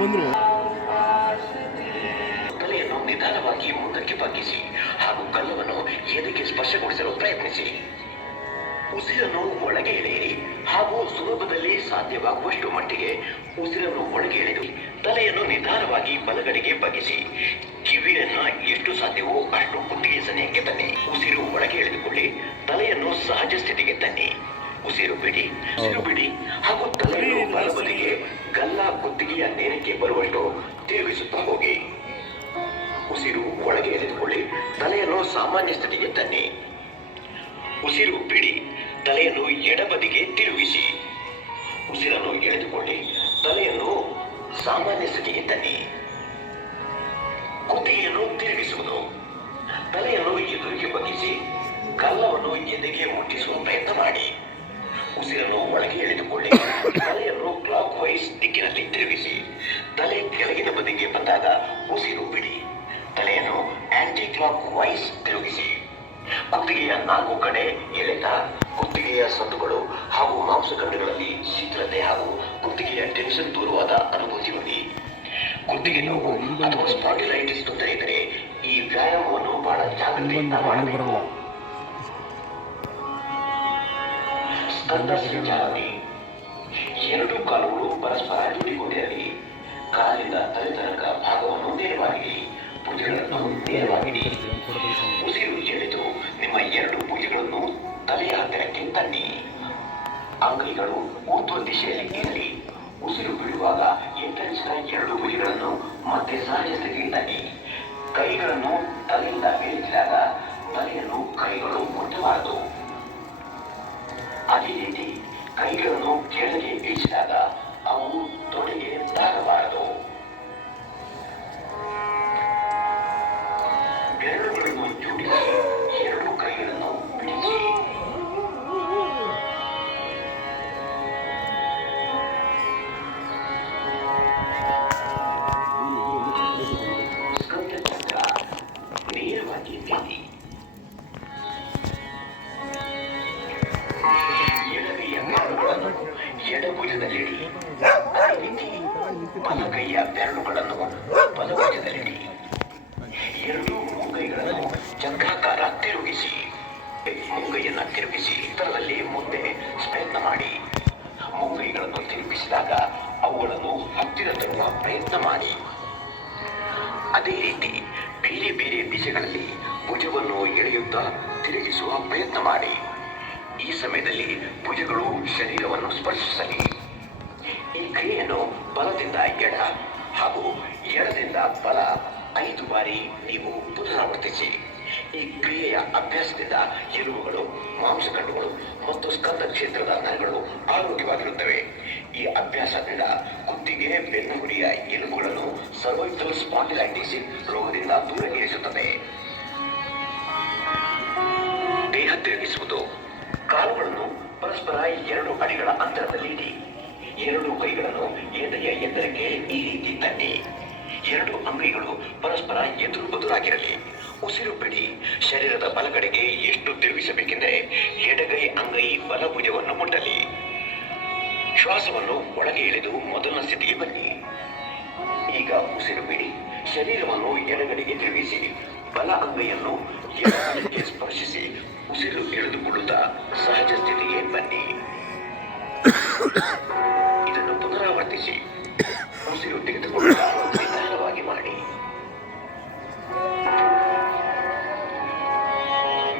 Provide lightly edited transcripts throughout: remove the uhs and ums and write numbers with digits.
ಬಂದ್ರು. ತಲೆಯನ್ನು ನಿಧಾನವಾಗಿ ಮುಂದಕ್ಕೆ ಬಗ್ಗಿಸಿ ಹಾಗೂ ಕಲ್ಲವನ್ನು ಎದೆಗೆ ಸ್ಪರ್ಶಗೊಳಿಸಲು ಪ್ರಯತ್ನಿಸಿ. ಉಸಿರನ್ನು ಒಳಗೆ ಎಳೆಯಿರಿ ಹಾಗೂ ಸುಲಭದಲ್ಲಿ ಸಾಧ್ಯವಾಗುವಷ್ಟು ಮಟ್ಟಿಗೆ ಉಸಿರನ್ನು ಒಳಗೆ ಎಳೆದು ತಲೆಯನ್ನು ನಿಧಾನವಾಗಿ ಬಲಗಡೆಗೆ ಬಗ್ಗಿಸಿ. ಕಿವಿಯನ್ನ ಎಷ್ಟು ಸಾಧ್ಯವೋ ಅಷ್ಟು ಕುತ್ತಿಗೆ ಸನಿಹಕ್ಕೆ ತನ್ನಿ. ಉಸಿರು ಒಳಗೆ ಎಳೆದುಕೊಳ್ಳಿ, ತಲೆಯನ್ನು ಸಹಜ ಸ್ಥಿತಿಗೆ ತನ್ನಿ. ಉಸಿರು ಬಿಡಿ ಹಾಗೂ ತಲೆಯನ್ನು ಬಲಬದಿಗೆ ಗಲ್ಲ ಕುತ್ತಿಗೆಯ ನೇರಕ್ಕೆ ಬರುವಷ್ಟು ತಿರುಗಿಸುತ್ತಾ ಹೋಗಿ. ಉಸಿರು ಒಳಗೆ ಎಳೆದುಕೊಳ್ಳಿ, ತಲೆಯನ್ನು ಸಾಮಾನ್ಯ ಸ್ಥಿತಿಗೆ ತನ್ನಿ. ಉಸಿರು ಬಿಡಿ, ತಲೆಯನ್ನು ಎಡಬದಿಗೆ ತಿರುಗಿಸಿ. ಉಸಿರನ್ನು ಎಳೆದುಕೊಳ್ಳಿ, ತಲೆಯನ್ನು ಸಾಮಾನ್ಯ ಸ್ಥಿತಿಗೆ ತನ್ನಿ. ಕುತ್ತಿಗೆಯನ್ನು ತಿರುಗಿಸುವುದು. ತಲೆಯನ್ನು ಎದುರಿಗೆ ಬಗ್ಗಿಸಿ ಗಲ್ಲವನ್ನು ಎದೆಗೆ ಮುಟ್ಟಿಸುವ ಪ್ರಯತ್ನ ಮಾಡಿ. ಉಸಿರನ್ನು ಒಳಗೆ ಎಳೆದುಕೊಳ್ಳಿ, ತಲೆಯನ್ನು ಕ್ಲಾಕ್ ವೈಸ್ ದಿಕ್ಕಿನಲ್ಲಿ ತಿರುಗಿಸಿ. ತಲೆ ಕೆಳಗಿನ ಬದಿಗೆ ಬಂದಾಗ ಉಸಿರು ಬಿಡಿ, ತಲೆಯನ್ನು ಆಂಟಿ ಕ್ಲಾಕ್ ವೈಸ್ ತಿರುಗಿಸಿ. ಕುತ್ತಿಗೆಯ 4 ಕಡೆ ಎಳೆತ, ಕುತ್ತಿಗೆಯ ಸೊತ್ತುಗಳು ಹಾಗೂ ಮಾಂಸಖಂಡಗಳಲ್ಲಿ ಶಿಥಿಲತೆ ಹಾಗೂ ಕುತ್ತಿಗೆಯ ಟೆನ್ಷನ್ ದೂರವಾದ ಅನುಭೂತಿ ಹೊಂದಿ. ಕುತ್ತಿಗೆ ನೋವು ಅಥವಾ ಸ್ಪಾಂಡಿಲೈಟಿಸ್ ತೊಂದರೆ ಇದ್ದರೆ ಈ ವ್ಯಾಯಾಮವನ್ನು ಬಹಳ ಜಾಗ್ರತೆಯಿಂದ ಮಾಡಬೇಕು. ಸ್ಕಂದ ಸಂಚಾಲನೆ. 2 ಕಾಲುಗಳು ಪರಸ್ಪರ ಜೋಡಿಕೊಂಡಿರಲಿ. ಕಾಲಿಂದ ತಲೆ ತನಕ ಭಾಗವನ್ನು ನೇರವಾಗಿಡಿ, ಭುಜಗಳನ್ನು ನೇರವಾಗಿಡಿ. ಉಸಿರು ಎಳೆದು ನಿಮ್ಮ 2 ಭುಜಗಳನ್ನು ತಲೆಯ ಹತ್ತಿರಕ್ಕೆ ತನ್ನಿ. ಅಂಗೈಗಳು ಊರ್ಧ್ವ ದಿಶೆಯಲ್ಲಿ ಇರಲಿ. ಉಸಿರು ಬಿಡುವಾಗ ಎತ್ತರಿಸಿದ 2 ಭುಜಗಳನ್ನು ಮತ್ತೆ ಸಹಜ ಸ್ಥಿತಿಗೆ ತನ್ನಿ. ಕೈಗಳನ್ನು ತಲೆಯಿಂದ ಮೇಲಿಸಿದಾಗ ತಲೆಯನ್ನು ಕೈಗಳು ಮುಟ್ಟಬಾರದು. ಅದೇ ರೀತಿ ಕೈಗಳನ್ನು ಕೆಳಗೆ ಇಳಿಸಿದಾಗ ಅವು ತೊಡೆಗೆ ತಾಗಬಾರದು. ಬೆರಳುಗಳನ್ನು ಜೋಡಿಸಿ 2 ಕೈಗಳನ್ನು ಬಿಡಿಸಿ. ಸ್ಕಂದ ಚಕ್ರ ನೇರವಾಗಿ ಬೀದಿ. ಎಡಗೈಯ ಬೆರಳುಗಳನ್ನು ಎಡಭುಜದಲ್ಲಿಡಿ. ಅದೇ ರೀತಿ ಬಲಗೈಯ ಬೆರಳುಗಳನ್ನು ಬಲಭುಜದಲ್ಲಿಡಿ. 2 ಮುಂಗೈಗಳನ್ನು ಚಕ್ರಾಕಾರ ತಿರುಗಿಸಿ. ಮುಂಗೈಯನ್ನ ತಿರುಗಿಸಿ ಇತರದಲ್ಲಿ ಮುಂದೆ ಪ್ರಯತ್ನ ಮಾಡಿ. ಮುಂಗೈಗಳನ್ನು ತಿರುಗಿಸಿದಾಗ ಅವುಗಳನ್ನು ಹತ್ತಿರ ತರುವ ಪ್ರಯತ್ನ ಮಾಡಿ. ಅದೇ ರೀತಿ ಬೇರೆ ಬೇರೆ ದಿಶೆಗಳಲ್ಲಿ ಭುಜವನ್ನು ಎಳೆಯುತ್ತಾ ತಿರುಗಿಸುವ ಪ್ರಯತ್ನ ಮಾಡಿ. ಈ ಸಮಯದಲ್ಲಿ ಭುಜಗಳು ಶರೀರವನ್ನು ಸ್ಪರ್ಶಿಸಲಿ. ಈ ಕ್ರಿಯೆಯನ್ನು ಬಲದಿಂದ ಎಡ ಹಾಗೂ ಎಡದಿಂದ ಬಲ 5 ಬಾರಿ ನೀವು ಪುನರಾವರ್ತಿಸಿ. ಈ ಕ್ರಿಯೆಯ ಅಭ್ಯಾಸದಿಂದ ಎಲುಬುಗಳು, ಮಾಂಸಖಂಡಗಳು ಮತ್ತು ಸ್ಕಂದ ಕ್ಷೇತ್ರದ ನರಗಳು ಆರೋಗ್ಯವಾಗಿರುತ್ತವೆ. ಈ ಅಭ್ಯಾಸದಿಂದ ಕುತ್ತಿಗೆ, ಬೆನ್ನುಹುರಿಯ ಎಲುಬುಗಳನ್ನು ಸರ್ವೈಕಲ್ ಸ್ಪಾಂಡಿಲೈಟಿಸ್ ರೋಗದಿಂದ ದೂರ ಇರಿಸುತ್ತದೆ. ದೇಹ ತಿರುಗಿಸುವುದು. ಕಾಲುಗಳನ್ನು ಪರಸ್ಪರ 2 ಅಡಿಗಳ ಅಂತರದಲ್ಲಿ ಇಡಿ. 2 ಕೈಗಳನ್ನು ಎದೆಯ ಎತ್ತರಕ್ಕೆ ಈ ರೀತಿ ತನ್ನಿ. 2 ಅಂಗೈಗಳು ಪರಸ್ಪರ ಎದುರು ಬದುರಾಗಿರಲಿ. ಉಸಿರು ಬಿಡಿ. ಶರೀರದ ಬಲಗಡೆಗೆ ಎಷ್ಟು ತಿರುಗಿಸಬೇಕೆಂದರೆ ಎಡಗೈ ಅಂಗೈ ಬಲಭುಜವನ್ನು ಮುಟ್ಟಲಿ. ಶ್ವಾಸವನ್ನು ಒಳಗೆ ಎಳೆದು ಮೊದಲ ಸ್ಥಿತಿಗೆ ಬನ್ನಿ. ಈಗ ಉಸಿರು ಬಿಡಿ. ಶರೀರವನ್ನು ಎಡಗಡೆಗೆ ತಿರುಗಿಸಿ ಬಲ ಅಂಗೈಯನ್ನು ಎಡಗಡೆಗೆ ಸ್ಪರ್ಶಿಸಿ ಉಸಿರು ಎಳೆದುಕೊಳ್ಳುತ್ತಾ ಸಹಜ ಸ್ಥಿತಿಗೆ ಬನ್ನಿ. ಇದನ್ನು ಪುನರಾವರ್ತಿಸಿ. ಉಸಿರು ತೆಗೆದುಕೊಳ್ಳುತ್ತಾ ನಿಧಾನವಾಗಿ ಮಾಡಿ.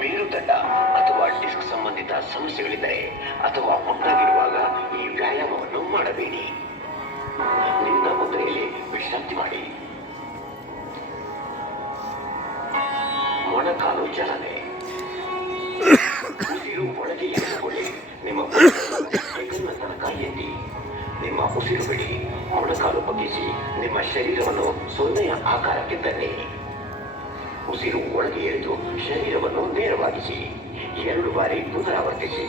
ಮೇರುದಂಡ ಅಥವಾ ಡಿಸ್ಕ್ ಸಂಬಂಧಿತ ಸಮಸ್ಯೆಗಳಿದ್ದರೆ ಅಥವಾ ಮೊಟ್ಟಾಗಿರುವಾಗ ಈ ವ್ಯಾಯಾಮವನ್ನು ಮಾಡಬೇಡಿ. ನಿನ್ನ ಮುದ್ರೆಯಲ್ಲಿ ವಿಶ್ರಾಂತಿ ಮಾಡಿ. ಮೊಣಕಾಲು ಚಲನೆ. ಉಸಿರು ಒಳಗೆ ಎಳೆದುಕೊಳ್ಳಿ. ನಿಮ್ಮ ಹೆಗಲ ತನಕ ಎತ್ತಿ. ನಿಮ್ಮ ಉಸಿರು ಬಿಡಿ. ಮೊಣಕಾಲು ಬಗ್ಗಿಸಿ ನಿಮ್ಮ ಶರೀರವನ್ನು 0ಯ ಆಕಾರಕ್ಕೆ ತನ್ನಿ. ಉಸಿರು ಒಳಗೆ ಎಳೆದು ಶರೀರವನ್ನು ನೇರವಾಗಿಸಿ. 2 ಬಾರಿ ಪುನರಾವರ್ತಿಸಿ.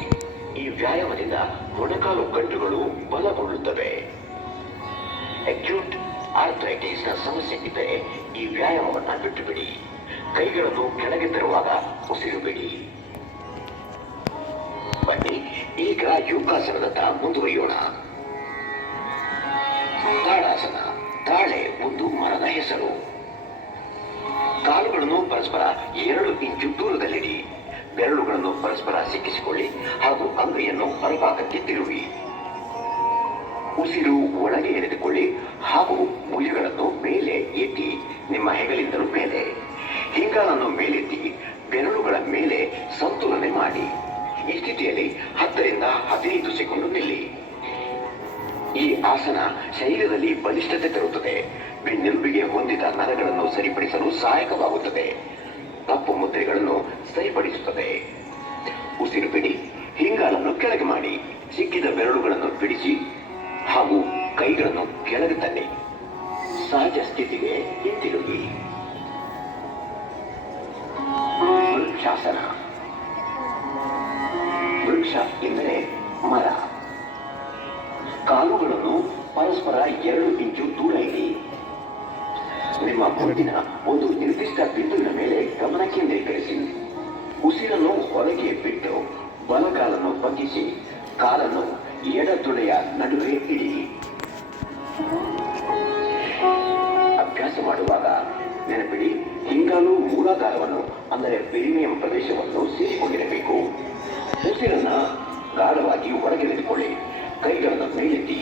ಈ ವ್ಯಾಯಾಮದಿಂದ ಮೊಣಕಾಲು ಗಂಟುಗಳು ಬಲಗೊಳ್ಳುತ್ತವೆ. ಅಕ್ಯೂಟ್ ಆರ್ಥರೈಟಿಸ್ನ ಸಮಸ್ಯೆ ಇದ್ದರೆ ಈ ವ್ಯಾಯಾಮವನ್ನು ಬಿಟ್ಟು ಬಿಡಿ. ಕೈಗಳನ್ನು ಕೆಳಗೆ ತರುವಾಗ ಉಸಿರು ಬಿಡಿ. ಬನ್ನಿ ಈಗ ಯೋಗಾಸನದತ್ತ ಮುಂದುವರಿಯೋಣ. ತಾಡಾಸನ. ತಾಳೆ ಒಂದು ಮರದ ಹೆಸರು. ಕಾಲುಗಳನ್ನು ಪರಸ್ಪರ 2 ಇಂಚು ದೂರದಲ್ಲಿಡಿ. ಬೆರಳುಗಳನ್ನು ಪರಸ್ಪರ ಸಿಕ್ಕಿಸಿಕೊಳ್ಳಿ ಹಾಗೂ ಅಂಗೈಯನ್ನು ಹೊರಭಾಗಕ್ಕೆ ತಿರುವಿ. ಉಸಿರು ಒಳಗೆ ಎಳೆದುಕೊಳ್ಳಿ ಹಾಗೂ ಭುಜಗಳನ್ನು ಮೇಲೆ ಎತ್ತಿ ನಿಮ್ಮ ಹೆಗಲಿಂದಲೂ ಮೇಲೆ. ಹಿಂಗಾಲನ್ನು ಮೇಲೆತ್ತಿ ಬೆರಳುಗಳ ಮೇಲೆ ಸಂತುಲನೆ ಮಾಡಿ. ಈ ಸ್ಥಿತಿಯಲ್ಲಿ 10 ರಿಂದ 15 ಸೆಕೆಂಡು ನಿಲ್ಲಿ. ಈ ಆಸನ ಶರೀರದಲ್ಲಿ ಬಲಿಷ್ಠತೆ ತರುತ್ತದೆ. ಬೆನ್ನೆಲುಬಿಗೆ ಹೊಂದಿದ ನರಗಳನ್ನು ಸರಿಪಡಿಸಲು ಸಹಾಯಕವಾಗುತ್ತದೆ. ಕಪ್ಪು ಮುದ್ರೆಗಳನ್ನು ಸರಿಪಡಿಸುತ್ತದೆ. ಉಸಿರು ಬಿಡಿ. ಹಿಂಗಾಲನ್ನು ಕೆಳಗೆ ಮಾಡಿ. ಸಿಕ್ಕಿದ ಬೆರಳುಗಳನ್ನು ಬಿಡಿಸಿ ಹಾಗೂ ಕೈಗಳನ್ನು ಕೆಳಗೆ ತನ್ನಿ. ಸಹಜ ಸ್ಥಿತಿಗೆ ಹಿಂತಿರುಗಿ. ವೃಕ್ಷಾಸನ. ವೃಕ್ಷ ಎಂದರೆ ಮರ. ಕಾಲುಗಳನ್ನು ಪರಸ್ಪರ 2 ಇಂಚು ದೂರ ಇಡಿ. ನಿಮ್ಮ ಗುಂಡಿನ ಒಂದು ನಿರ್ದಿಷ್ಟ ಬಿಂದುವಿನ ಮೇಲೆ ಗಮನ ಕೇಂದ್ರೀಕರಿಸಿ. ಉಸಿರನ್ನು ಹೊರಗೆ ಬಿಟ್ಟು ಬಲಗಾಲನ್ನು ಬಗ್ಗಿಸಿ ಕಾಲನ್ನು ಎಡ ತೊಡೆಯ ನಡುವೆ ಇಡಿ. ಅಭ್ಯಾಸ ಮಾಡುವಾಗ ನೆನಪಿಡಿ, ಹಿಂಗಾಲು ಮೂಲಾಧಾರವನ್ನು ಅಂದರೆ ಪೆರಿನಿಯಂ ಪ್ರದೇಶವನ್ನು ಸೇರಿಕೊಂಡಿರಬೇಕು. ಉಸಿರನ್ನ ಗಾಢವಾಗಿ ಒಳಗೆಳೆದುಕೊಳ್ಳಿ. ಕೈಗಳನ್ನು ಮೇಲೆತ್ತಿ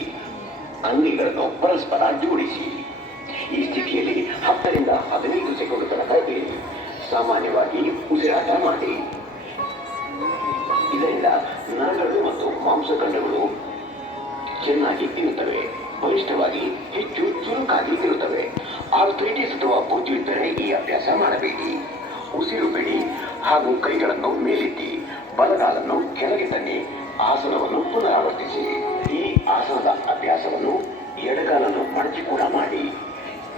ಅಂಗೈಗಳನ್ನು ಪರಸ್ಪರ ಜೋಡಿಸಿ. ಈ ಸ್ಥಿತಿಯಲ್ಲಿ 10 ರಿಂದ 15 ಸೆಕೆಂಡು ತನಕ ಇರಿ. ಸಾಮಾನ್ಯವಾಗಿ ಉಸಿರಾಟ ಮಾಡಿ. ಇದರಿಂದ ನರಗಳು ಮತ್ತು ಮಾಂಸಖಂಡಗಳು ಚೆನ್ನಾಗಿ ಇರುತ್ತವೆ. ಬಲಿಷ್ಠವಾಗಿ ಹೆಚ್ಚು ಚುರುಕಾಗಿ ಇರುತ್ತವೆ. ಆರ್ಥ್ರೈಟಿಸ್ ಅಥವಾ ಬೊಜ್ಜು ಇದ್ದರೆ ಈ ಅಭ್ಯಾಸ ಮಾಡಬೇಡಿ. ಉಸಿರು ಬಿಡಿ ಹಾಗೂ ಕೈಗಳನ್ನು ಮೇಲೆತ್ತಿ ಬಲಗಾಲನ್ನು ಕೆಳಗೆ ತನ್ನಿ. ಆಸನವನ್ನು ಪುನರಾವರ್ತಿಸಿ. ಈ ಆಸನದ ಅಭ್ಯಾಸವನ್ನು ಎಡಗಾಲನ್ನು ಮಡಚಿ ಕೂಡ ಮಾಡಿ.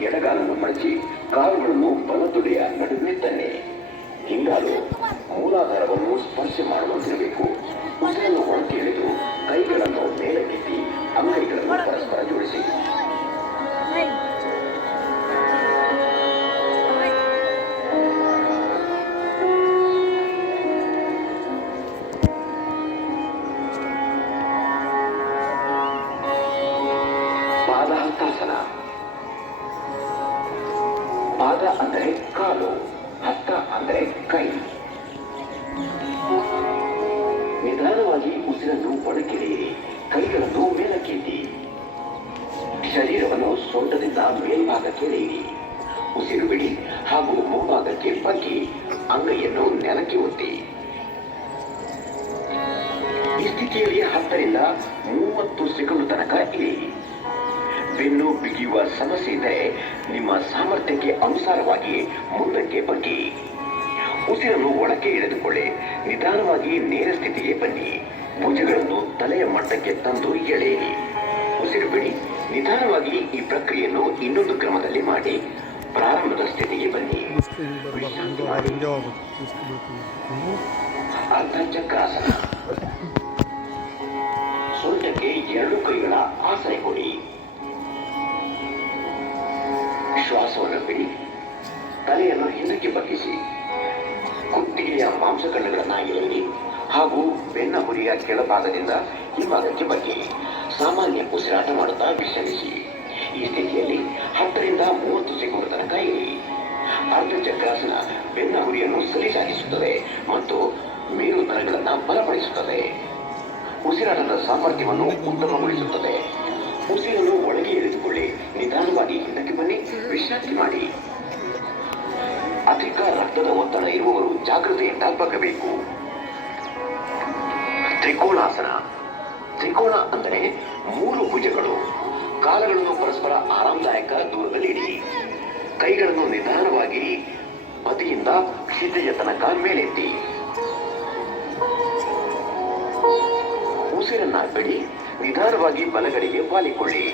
ಎಡಗಾಲನ್ನು ಮಡಚಿ ಕಾಲುಗಳನ್ನು ಬಲತೊಡೆಯ ನಡುವೆ ತನ್ನಿ. ಹಿಂಗಾಲು ಮೂಲಾಧಾರವನ್ನು ಸ್ಪರ್ಶ ಮಾಡುವಂತಿರಬೇಕು. ಉಸಿರನ್ನು ಒಳಗೆ ಎಳೆದು ಕೈಗಳನ್ನು ಮೇಲಕ್ಕೆತ್ತಿ ಅಂಗೈಗಳನ್ನು ಪರಸ್ಪರ ಜೋಡಿಸಿ. ಪಾದಹಸ್ತಾಸನ. ಪಾದ ಅಂದರೆ ಕಾಲು, ಹಸ್ತ ಅಂದರೆ ಕೈ. ನಿಧಾನವಾಗಿ ಉಸಿರನ್ನು ಒಳಗೆಳೆಯಿರಿ. ಕೈಗಳನ್ನು ಮೇಲಕ್ಕೆತ್ತಿ ಶರೀರವನ್ನು ಸೊಂಟದಿಂದ ಮೇಲ್ಭಾಗಕ್ಕೆ ಎಳೆಯಿರಿ. ಉಸಿರು ಬಿಡಿ ಹಾಗೂ ಮುಂಭಾಗಕ್ಕೆ ಬಗ್ಗಿ ಅಂಗೈಯನ್ನು ನೆಲಕ್ಕೆ ಒತ್ತಿ. ಈ ಸ್ಥಿತಿಯಲ್ಲಿ 10 ರಿಂದ 30 ಸೆಕೆಂಡು ತನಕ ಇರಿ. ಬೆನ್ನು ಬಿಗಿಯುವ ಸಮಸ್ಯೆ ಇದ್ದರೆ ನಿಮ್ಮ ಸಾಮರ್ಥ್ಯಕ್ಕೆ ಅನುಸಾರವಾಗಿ ಮುಂದಕ್ಕೆ ಬಗ್ಗಿ. ಉಸಿರನ್ನು ಒಳಕ್ಕೆ ಎಳೆದುಕೊಳ್ಳಿ. ನಿಧಾನವಾಗಿ ನೇರ ಸ್ಥಿತಿಗೆ ಬನ್ನಿ. ಭುಜಗಳನ್ನು ತಲೆಯ ಮಟ್ಟಕ್ಕೆ ತಂದು ಎಳೆಯಿರಿ. ಉಸಿರು ಬಿಡಿ. ನಿಧಾನವಾಗಿ ಈ ಪ್ರಕ್ರಿಯೆಯನ್ನು ಇನ್ನೊಂದು ಕ್ರಮದಲ್ಲಿ ಮಾಡಿ. ಪ್ರಾರಂಭದ ಸ್ಥಿತಿಗೆ ಬನ್ನಿ. ಅರ್ಧಚಕ್ರಾಸನ. ಸೊಂಟಕ್ಕೆ 2 ಕೈಗಳ ಆಸರೆ ಕೊಡಿ. ಶ್ವಾಸವನ್ನು ಬಿಡಿ. ತಲೆಯನ್ನು ಹಿಂದಕ್ಕೆ ಬಗ್ಗಿಸಿ. ಕುತ್ತಿಗೆಯ ಮಾಂಸಖಂಡಗಳನ್ನು ಎಳೆಯಿರಿ ಹಾಗೂ ಬೆನ್ನ ಹುರಿಯ ಕೆಳಭಾಗದಿಂದ ಹಿಂಭಾಗಕ್ಕೆ ಬಗ್ಗಿ ಸಾಮಾನ್ಯ ಉಸಿರಾಟ ಮಾಡುತ್ತಾ ವಿಶ್ರಮಿಸಿ. ಈ ಸ್ಥಿತಿಯಲ್ಲಿ 10 ರಿಂದ 30 ಸೆಕೆಂಡು ತನಕ ಇರಿ. ಅರ್ಧಚಕ್ರಾಸನ ಬೆನ್ನ ಹುರಿಯನ್ನು ಸರಿಸಾಗಿಸುತ್ತದೆ ಮತ್ತು ಮೇರು ನರಗಳನ್ನು ಬಲಪಡಿಸುತ್ತದೆ. ಉಸಿರಾಟದ ಸಾಮರ್ಥ್ಯವನ್ನು ಉತ್ತಮಗೊಳಿಸುತ್ತದೆ. ಉಸಿರನ್ನು ಒಳಗೆ ಎಳೆದುಕೊಳ್ಳಿ. ನಿಧಾನವಾಗಿ ಹಿಂದಕ್ಕೆ ಬನ್ನಿ. ವಿಶ್ರಾಂತಿ ಮಾಡಿ. ಅಧಿಕ ರಕ್ತದ ಒತ್ತಡ ಇರುವವರು ಜಾಗೃತೆಯಿಂದ ಬಗ್ಗಬೇಕು. ತ್ರಿಕೋಣಾಸನ. ತ್ರಿಕೋಣ ಅಂದರೆ 3 ಭುಜಗಳು. ಕಾಲುಗಳನ್ನು ಪರಸ್ಪರ ಆರಾಮದಾಯಕ ದೂರದಲ್ಲಿಡಿ. ಕೈಗಳನ್ನು ನಿಧಾನವಾಗಿ ಬದಿಯಿಂದ ಕ್ಷಿತಿಜ ತನಕ ಮೇಲೆತ್ತಿ. ಉಸಿರನ್ನ ಬಿಡಿ. ನಿಧಾನವಾಗಿ ಬಲಗಡೆಗೆ ವಾಲಿಕೊಳ್ಳಿ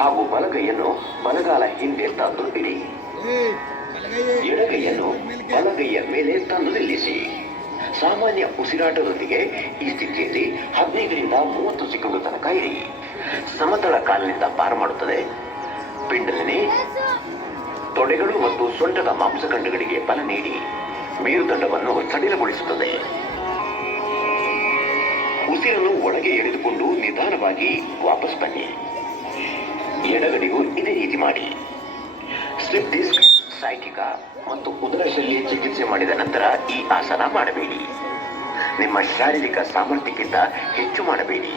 ಹಾಗೂ ಬಲಗೈಯನ್ನು ಬಲಗಾಲ ಹಿಂದೆ ತಂದು ಇಡಿ. ಎಡಗೈಯನ್ನು ಬಲಗೈಯ ಮೇಲೆ ತಂದು ನಿಲ್ಲಿಸಿ. ಸಾಮಾನ್ಯ ಉಸಿರಾಟದೊಂದಿಗೆ ಈ ಸ್ಥಿತಿಯಲ್ಲಿ 15 ರಿಂದ 30 ಸೆಕೆಂಡು ತನಕ ಇರಿ. ಸಮತಳ ಕಾಲಿನಿಂದ ಪಾರು ಮಾಡುತ್ತದೆ. ಪಿಂಡಲಿನಿ ತೊಡೆಗಳು ಮತ್ತು ಸೊಂಟದ ಮಾಂಸಖಂಡಗಳಿಗೆ ಬಲ ನೀಡಿ ಮೇರುದಂಡವನ್ನು ಸಡಿಲಗೊಳಿಸುತ್ತದೆ. ಉಸಿರನ್ನು ಒಳಗೆ ಎಳೆದುಕೊಂಡು ನಿಧಾನವಾಗಿ ವಾಪಸ್ ಬನ್ನಿ. ಎಡಗಡೆಗೂ ಇದೇ ರೀತಿ ಮಾಡಿ. ಸ್ಲಿಪ್ ಡಿಸ್ಕ್, ಸೈಟಿಕ ಮತ್ತು ಉದರ ಶಲ್ಯ ಚಿಕಿತ್ಸೆ ಮಾಡಿದ ನಂತರ ಈ ಆಸನ ಮಾಡಬೇಡಿ. ನಿಮ್ಮ ಶಾರೀರಿಕ ಸಾಮರ್ಥ್ಯಕ್ಕಿಂತ ಹೆಚ್ಚು ಮಾಡಬೇಡಿ.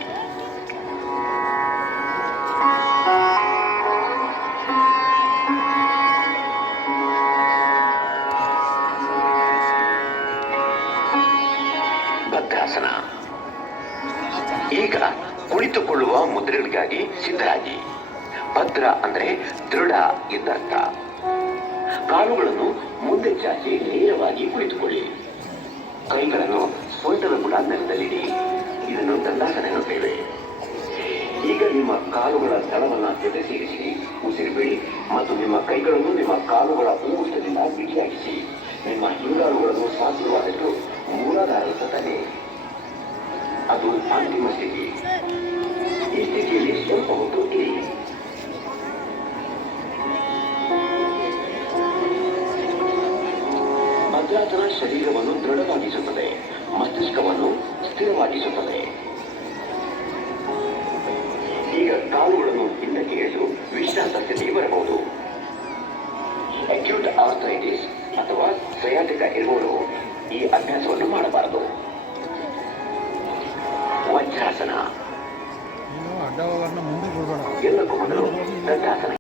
ಭದ್ರಾಸನ. ಈಗ ಕುಳಿತುಕೊಳ್ಳುವ ಮುದ್ರೆಗಳಿಗಾಗಿ ಸಿದ್ಧರಾಗಿ. ಭದ್ರ ಅಂದ್ರೆ ದೃಢ ಎಂದರ್ಥ. ಕಾಲುಗಳನ್ನು ಮುಂದೆ ಚಾಚಿ ನೇರವಾಗಿ ಕುಳಿತುಕೊಳ್ಳಿ. ಕೈಗಳನ್ನು ಸೊಂಟದ ಬುಡ ನೆಲದಲ್ಲಿಡಿ. ಇದನ್ನು ದಂಡಾಸನ ಎನ್ನುತ್ತೇವೆ. ಈಗ ನಿಮ್ಮ ಕಾಲುಗಳ ಸ್ಥಳವನ್ನ ಜೊತೆ ಸೇರಿಸಿ ಉಸಿರುಬಿಡಿ ಮತ್ತು ನಿಮ್ಮ ಕೈಗಳನ್ನು ನಿಮ್ಮ ಕಾಲುಗಳ ಊಟದಿಂದ ಬಿಗಿಯಾಗಿಸಿ. ನಿಮ್ಮ ಹಿಂಗಾಲುಗಳನ್ನು ಸಾಧ್ಯವಾದಷ್ಟು ಮೂಲಾಧಾರ ತನ್ನಿ. ಅದು ಅಂತಿಮ ಸ್ಥಿತಿ. ಈ ಸ್ಥಿತಿಯಲ್ಲಿ ಸ್ವಲ್ಪ ಹೊತ್ತು ಇರಿ. ಭದ್ರಾಸನ ಶರೀರವನ್ನು ದೃಢವಾಗಿಸುತ್ತದೆ, ಮಸ್ತಿಷ್ಕವನ್ನು ಸ್ಥಿರವಾಗಿಸುತ್ತದೆ. ಈಗ ಕಾಲುಗಳನ್ನು ಹಿಂದಕ್ಕೆ ಎಳೆದು ವಿಶ್ರಾಂತ ಸ್ಥಿತಿಗೆ ಬರಬಹುದು. ಅಕ್ಯೂಟ್ ಆರ್ಥರೈಟಿಸ್ ಅಥವಾ ಸಯಾಟಿಕ ಇರುವವರು ಈ ಅಭ್ಯಾಸವನ್ನು ಮಾಡಬಾರದು. ವಜ್ರಾಸನ. ಎಲ್ಲಕ್ಕೂ ಮೊದಲು ದಂಡಾಸನ.